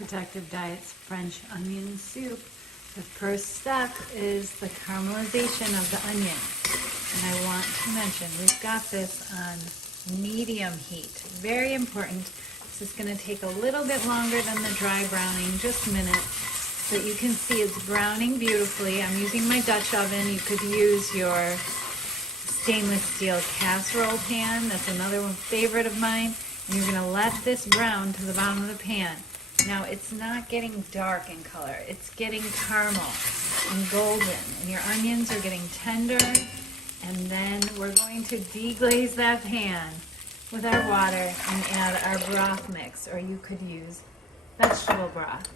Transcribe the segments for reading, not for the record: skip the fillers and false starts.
Protective Diet's French onion soup. The first step is the caramelization of the onion. And I want to mention, we've got this on medium heat. Very important. This is going to take a little bit longer than the dry browning, just minutes. But you can see it's browning beautifully. I'm using my Dutch oven. You could use your stainless steel casserole pan. That's another one favorite of mine. And you're going to let this brown to the bottom of the pan. Now it's not getting dark in color. It's getting caramel and golden. And your onions are getting tender. And then we're going to deglaze that pan with our water and add our broth mix. Or you could use vegetable broth,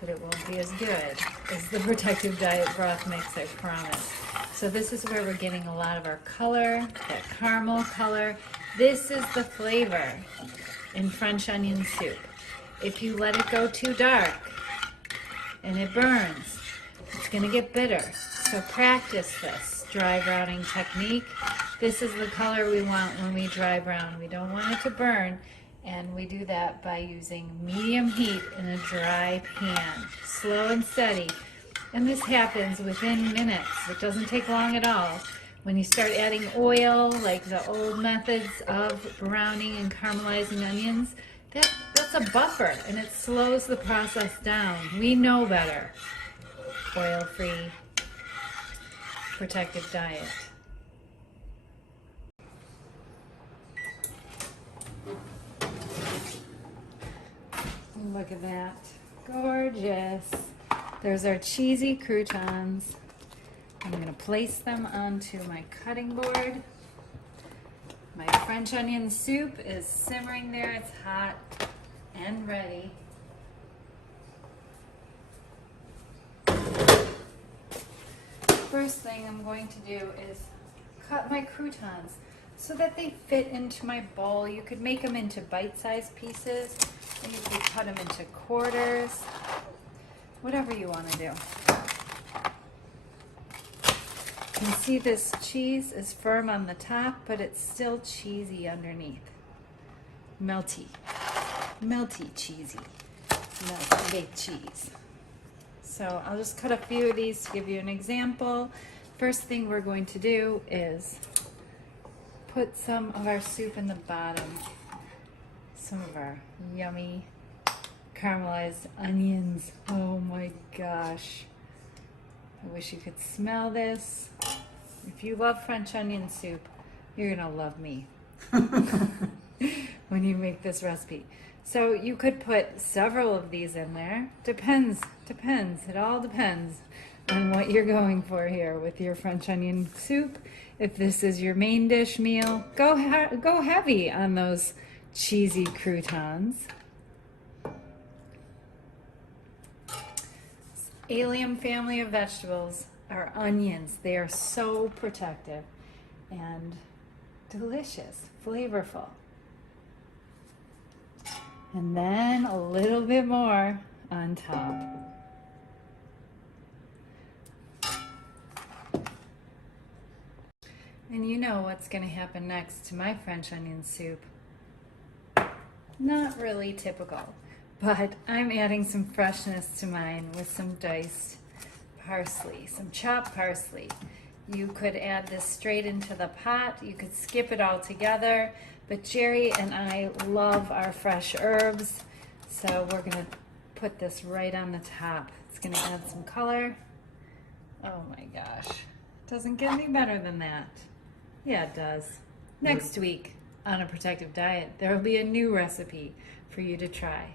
but it won't be as good as the Protective Diet broth mix, I promise. So this is where we're getting a lot of our color, that caramel color. This is the flavor in French onion soup. If you let it go too dark and it burns, it's going to get bitter. So practice this dry browning technique. This is the color we want when we dry brown. We don't want it to burn, and we do that by using medium heat in a dry pan, slow and steady. And this happens within minutes. It doesn't take long at all. When you start adding oil, like the old methods of browning and caramelizing onions, that's a buffer, and it slows the process down. We know better. Oil-free, Protective Diet. Look at that. Gorgeous. There's our cheesy croutons. I'm going to place them onto my cutting board. My French onion soup is simmering there. It's hot and ready. First thing I'm going to do is cut my croutons so that they fit into my bowl. You could make them into bite-sized pieces, and you could cut them into quarters, whatever you want to do. You can see this cheese is firm on the top, but it's still cheesy underneath. Melty. Melty cheesy. Melty baked cheese. So I'll just cut a few of these to give you an example. First thing we're going to do is put some of our soup in the bottom. Some of our yummy caramelized onions. Oh my gosh. I wish you could smell this. If you love French onion soup, you're gonna love me when you make this recipe. So you could put several of these in there. Depends. It all depends on what you're going for here with your French onion soup. If this is your main dish meal, go heavy on those cheesy croutons. Allium family of vegetables are onions. They are so protective and delicious, flavorful. And then a little bit more on top. And you know what's going to happen next to my French onion soup. Not really typical. But I'm adding some freshness to mine with some diced parsley, some chopped parsley. You could add this straight into the pot. You could skip it all together. But Jerry and I love our fresh herbs, so we're going to put this right on the top. It's going to add some color. Oh my gosh. Doesn't get any better than that. Yeah, it does. Next week on A Protective Diet, there will be a new recipe for you to try.